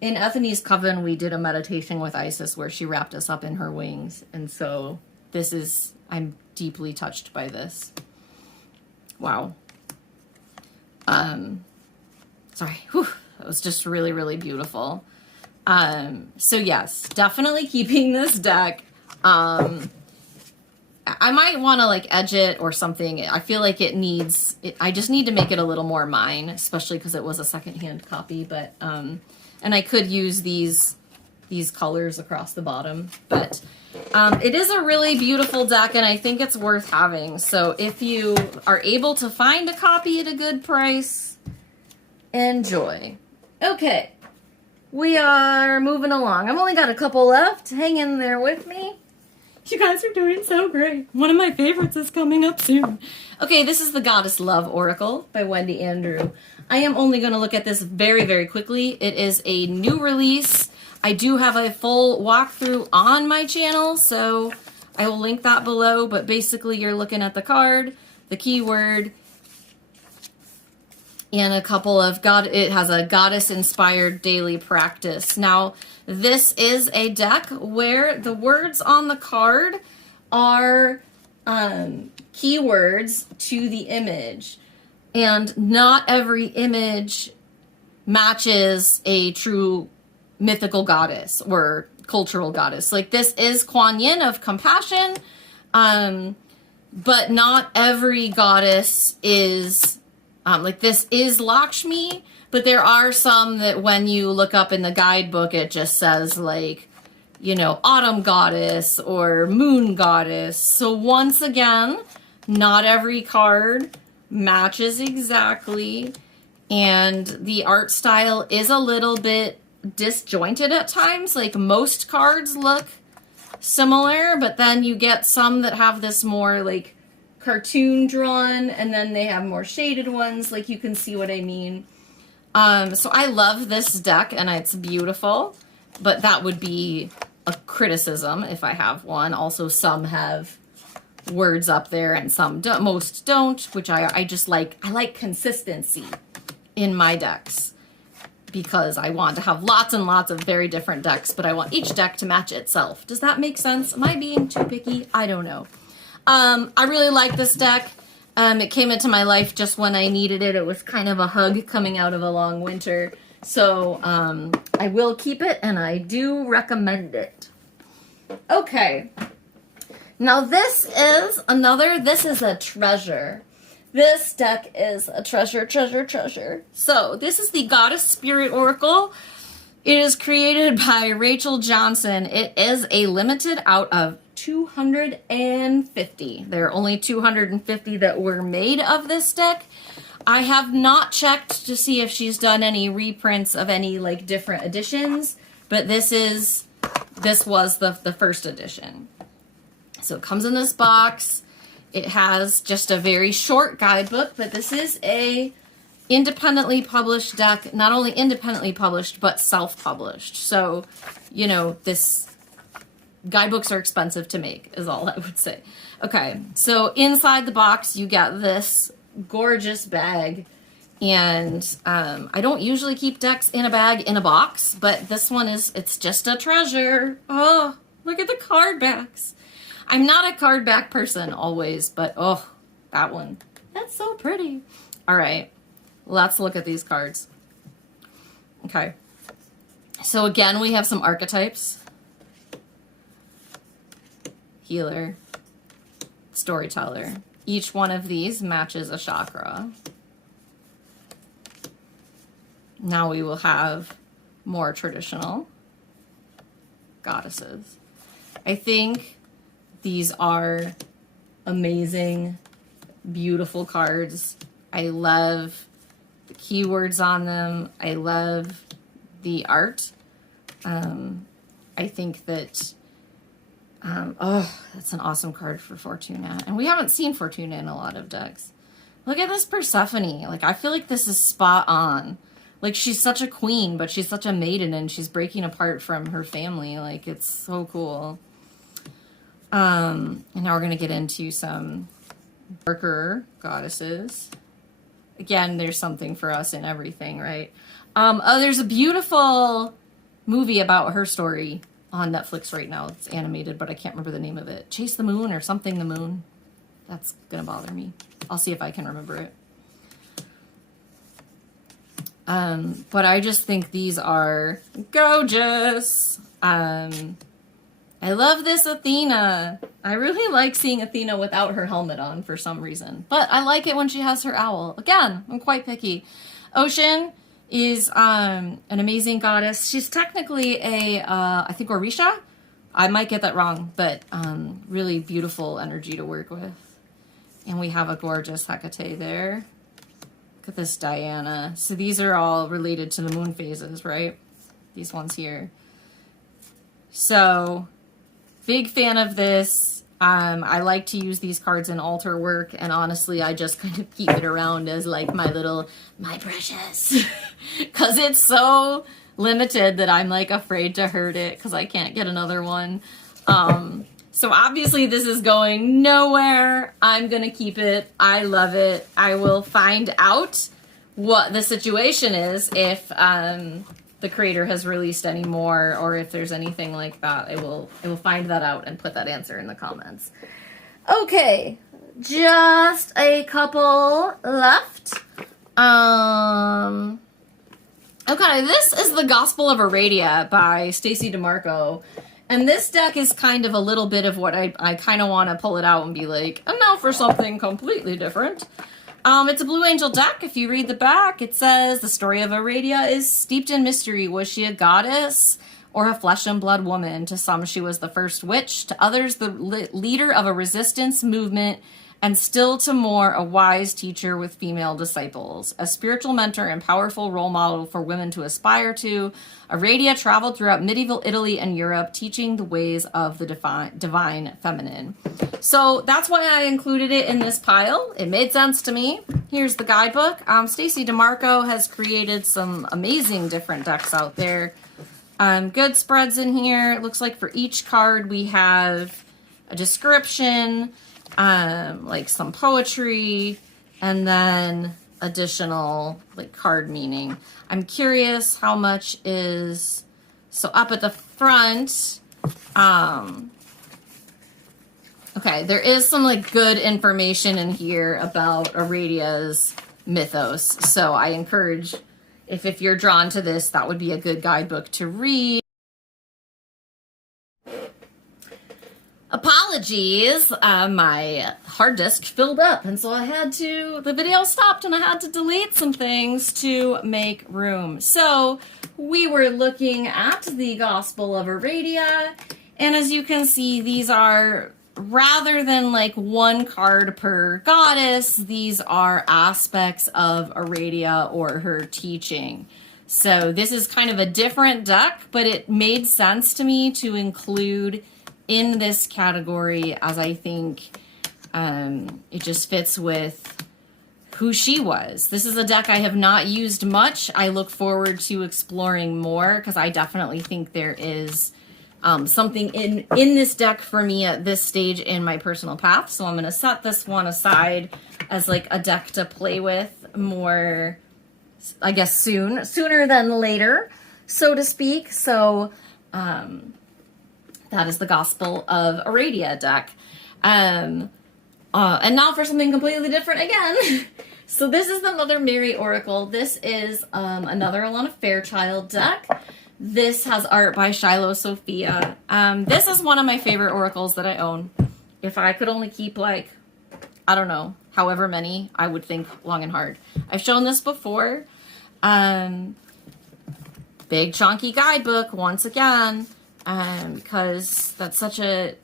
Ethany's Coven, we did a meditation with Isis where she wrapped us up in her wings. And so this is, I'm deeply touched by this. Wow. Sorry. Whew. That was just really, really beautiful. So yes, definitely keeping this deck. I might want to like edge it or something. I feel like it needs, I just need to make it a little more mine, especially because it was a secondhand copy, but, and I could use these colors across the bottom, but, it is a really beautiful deck and I think it's worth having. So if you are able to find a copy at a good price, enjoy. Okay. We are moving along. I've only got a couple left. Hang in there with me. You guys are doing so great. One of my favorites is coming up soon. Okay, this is the Goddess Love Oracle by Wendy Andrew. I am only going to look at this very, very quickly. It is a new release. I do have a full walkthrough on my channel, so I will link that below. But basically, you're looking at the card, the keyword, and a couple of it has a goddess-inspired daily practice. Now, this is a deck where the words on the card are keywords to the image. And not every image matches a true mythical goddess or cultural goddess. Like, this is Quan Yin of compassion, but not every goddess is... like, this is Lakshmi, but there are some that when you look up in the guidebook, it just says, like, you know, autumn goddess or moon goddess. So once again, not every card matches exactly. And the art style is a little bit disjointed at times. Like, most cards look similar, but then you get some that have this more, like, cartoon drawn, and then they have more shaded ones, like, you can see what I mean. So I love this deck and it's beautiful, but that would be a criticism if I have one. Also, some have words up there and some don't, most don't, which I just like. I like consistency in my decks because I want to have lots and lots of very different decks, but I want each deck to match itself. Does that make sense? Am I being too picky? I don't know. I really like this deck. It came into my life just when I needed it. It was kind of a hug coming out of a long winter. So I will keep it, and I do recommend it. Okay. Now this is a treasure. This deck is a treasure, treasure, treasure. So this is the Goddess Spirit Oracle. It is created by Rachel Johnson. It is a limited out of 250. There are only 250 that were made of this deck. I have not checked to see if she's done any reprints of any like different editions, but this was the first edition. So it comes in this box. It has just a very short guidebook, but this is a independently published deck, not only independently published, but self-published. So, you know, this guidebooks are expensive to make, is all I would say. Okay, so inside the box, you get this gorgeous bag. And I don't usually keep decks in a bag in a box, but this one it's just a treasure. Oh, look at the card backs. I'm not a card back person always, but oh, that one. That's so pretty. All right, let's look at these cards. Okay, so again, we have some archetypes. Healer, storyteller. Each one of these matches a chakra. Now we will have more traditional goddesses. I think these are amazing, beautiful cards. I love the keywords on them. I love the art. I think that Oh, that's an awesome card for Fortuna. And we haven't seen Fortuna in a lot of decks. Look at this Persephone. Like, I feel like this is spot on. Like, she's such a queen, but she's such a maiden, and she's breaking apart from her family. Like, it's so cool. And now we're going to get into some darker goddesses. Again, there's something for us in everything, right? Oh, there's a beautiful movie about her story on Netflix right now. It's animated, but I can't remember the name of it. Chase the Moon or something the Moon. That's going to bother me. I'll see if I can remember it. But I just think these are gorgeous. I love this Athena. I really like seeing Athena without her helmet on for some reason. But I like it when she has her owl. Again, I'm quite picky. Ocean is an amazing goddess. She's technically a, I think Orisha. I might get that wrong, but really beautiful energy to work with. And we have a gorgeous Hecate there. Look at this Diana. So these are all related to the moon phases, right? These ones here. So, big fan of this. I like to use these cards in altar work, and honestly, I just kind of keep it around as like my precious. Because it's so limited that I'm like afraid to hurt it because I can't get another one. So obviously this is going nowhere. I'm going to keep it. I love it. I will find out what the situation is if the creator has released any more or if there's anything like that. I will find that out and put that answer in the comments. Okay, just a couple left. Okay, this is the Gospel of Aradia by Stacey DeMarco. And this deck is kind of a little bit of what I kind of want to pull it out and be like, and now for something completely different. It's a Blue Angel deck. If you read the back, it says, the story of Aradia is steeped in mystery. Was she a goddess or a flesh and blood woman? To some, she was the first witch. To others, the leader of a resistance movement. And still to more, a wise teacher with female disciples. A spiritual mentor and powerful role model for women to aspire to, Aradia traveled throughout medieval Italy and Europe, teaching the ways of the divine feminine. So that's why I included it in this pile. It made sense to me. Here's the guidebook. Stacey DeMarco has created some amazing different decks out there. Good spreads in here. It looks like for each card we have a description, like some poetry, and then additional like card meaning. I'm curious how much is, so up at the front, okay, there is some like good information in here about Aradia's mythos. So I encourage, if you're drawn to this, that would be a good guidebook to read. Apologies, my hard disk filled up, and so the video stopped and I had to delete some things to make room. So we were looking at the Gospel of Aradia, and as you can see, these are, rather than like one card per goddess, these are aspects of Aradia or her teaching. So this is kind of a different deck, but it made sense to me to include in this category, as I think it just fits with who she was. This is a deck I have not used much. I look forward to exploring more because I definitely think there is something in this deck for me at this stage in my personal path. So I'm going to set this one aside as like a deck to play with more, I guess sooner than later, so to speak. So that is the Gospel of Aradia deck. And now for something completely different again. So this is the Mother Mary Oracle. This is another Alana Fairchild deck. This has art by Shiloh Sophia. This is one of my favorite oracles that I own. If I could only keep like, I don't know, however many, I would think long and hard. I've shown this before. Big chunky guidebook once again. Because that's such a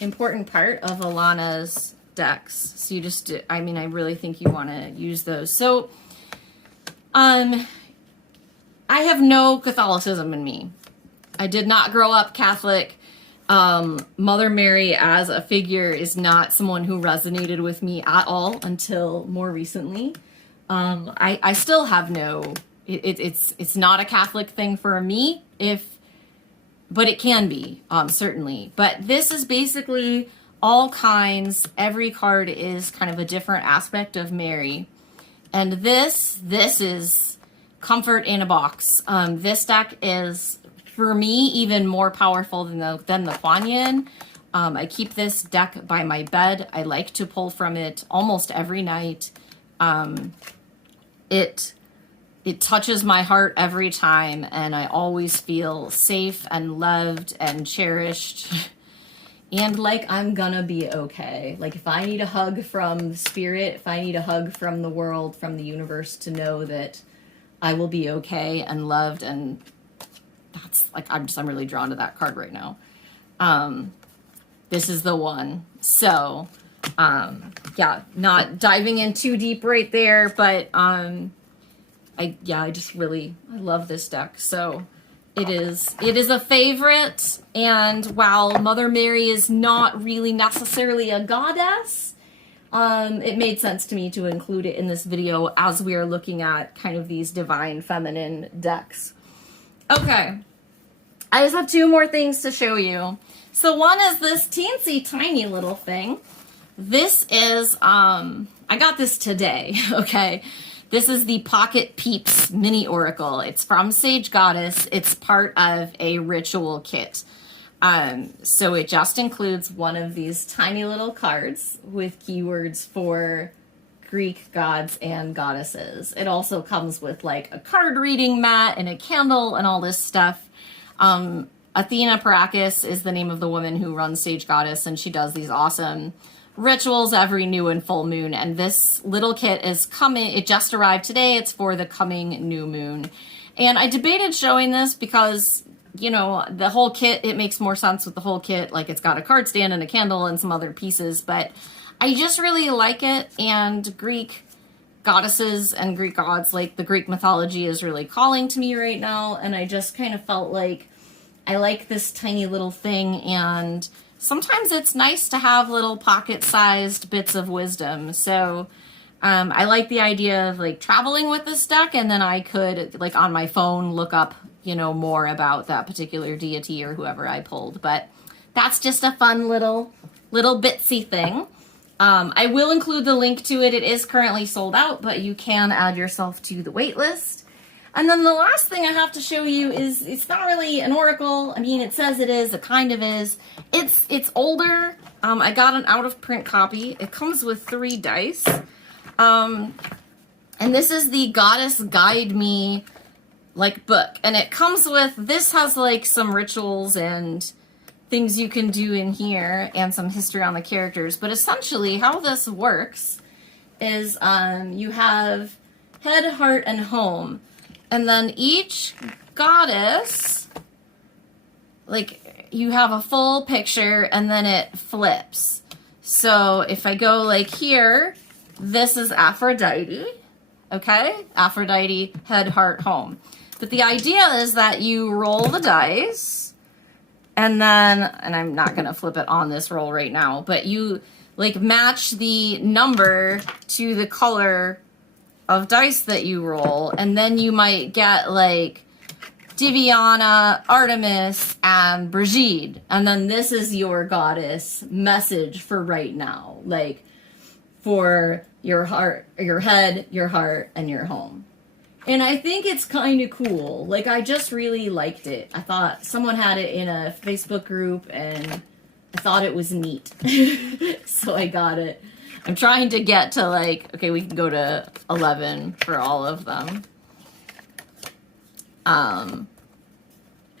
important part of Alana's decks. So you just, I mean, I really think you want to use those. So, I have no Catholicism in me. I did not grow up Catholic. Mother Mary as a figure is not someone who resonated with me at all until more recently. I still have no, it's not a Catholic thing for me, but it can be, certainly. But this is basically all kinds, every card is kind of a different aspect of Mary. And this is comfort in a box. This deck is, for me, even more powerful than the Quan Yin. I keep this deck by my bed. I like to pull from it almost every night. It touches my heart every time, and I always feel safe and loved and cherished and like I'm gonna be okay. Like if I need a hug from spirit, if I need a hug from the world, from the universe, to know that I will be okay and loved, and that's like, I'm really drawn to that card right now. This is the one. So, yeah, not diving in too deep right there, but, I love this deck. So it is a favorite. And while Mother Mary is not really necessarily a goddess, it made sense to me to include it in this video as we are looking at kind of these divine feminine decks. Okay, I just have two more things to show you. So one is this teensy tiny little thing. This is, I got this today, okay? This is the Pocket Peeps Mini Oracle. It's from Sage Goddess. It's part of a ritual kit. So it just includes one of these tiny little cards with keywords for Greek gods and goddesses. It also comes with like a card reading mat and a candle and all this stuff. Athena Parakis is the name of the woman who runs Sage Goddess, and she does these awesome rituals every new and full moon. And this little kit is coming, it just arrived today. It's for the coming new moon. And I debated showing this because, you know, the whole kit, it makes more sense with the whole kit. Like it's got a card stand and a candle and some other pieces, but I just really like it. And Greek goddesses and Greek gods, like the Greek mythology is really calling to me right now. And I just kind of felt like I like this tiny little thing, and sometimes it's nice to have little pocket-sized bits of wisdom. So I like the idea of like traveling with this deck, and then I could like on my phone look up, you know, more about that particular deity or whoever I pulled. But that's just a fun little bitsy thing. I will include the link to it. It is currently sold out, but you can add yourself to the wait list. And then the last thing I have to show you is, it's not really an oracle. I mean, it says it is, it kind of is. It's older. I got an out of print copy. It comes with 3 dice. And this is the Goddess Guide Me like book. And it comes with, this has like some rituals and things you can do in here and some history on the characters. But essentially how this works is you have head, heart, and home. And then each goddess, like, you have a full picture and then it flips. So if I go like here, this is Aphrodite, okay? Aphrodite, head, heart, home. But the idea is that you roll the dice, and then, and I'm not gonna flip it on this roll right now, but you like match the number to the color of dice that you roll, and then you might get like Diviana, Artemis, and Brigitte, and then this is your goddess message for right now, like for your heart, your head, your heart, and your home. And I think it's kind of cool. Like, I just really liked it. I thought someone had it in a Facebook group, and I thought it was neat. So I got it. I'm trying to get to like, okay, we can go to 11 for all of them.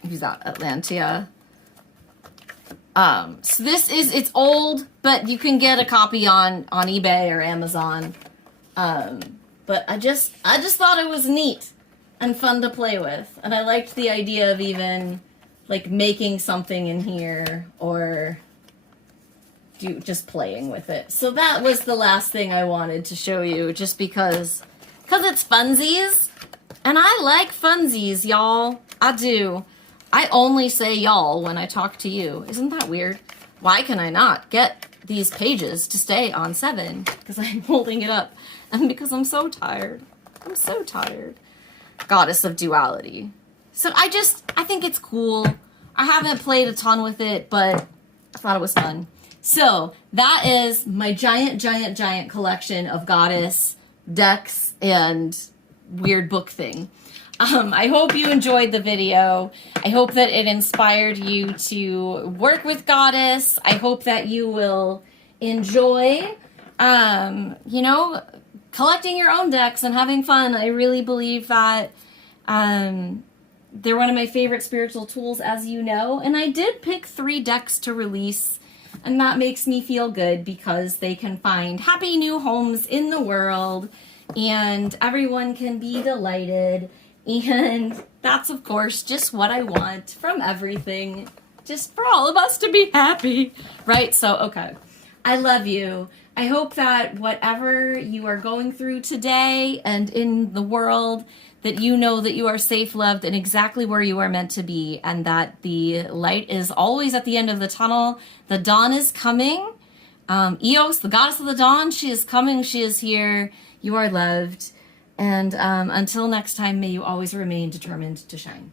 Who's that? Atlantia. So this is, it's old, but you can get a copy on eBay or Amazon. But I just thought it was neat and fun to play with. And I liked the idea of even like making something in here or just playing with it. So that was the last thing I wanted to show you, just because it's funsies, and I like funsies, y'all. I do. I only say y'all when I talk to you. Isn't that weird? Why can I not get these pages to stay on 7? Because I'm holding it up and because I'm so tired. I'm so tired. Goddess of Duality. So I think it's cool. I haven't played a ton with it, but I thought it was fun. So that is my giant collection of Goddess decks and weird book thing. I hope you enjoyed the video. I hope that it inspired you to work with Goddess. I hope that you will enjoy, you know, collecting your own decks and having fun. I really believe that they're one of my favorite spiritual tools, as you know. And I did pick 3 decks to release, and that makes me feel good because they can find happy new homes in the world and everyone can be delighted. And that's, of course, just what I want from everything. Just for all of us to be happy, right? So, okay. I love you. I hope that whatever you are going through today and in the world, that you know that you are safe, loved, and exactly where you are meant to be, and that the light is always at the end of the tunnel. The dawn is coming. Eos, the goddess of the dawn, she is coming. She is here. You are loved. And until next time, may you always remain determined to shine.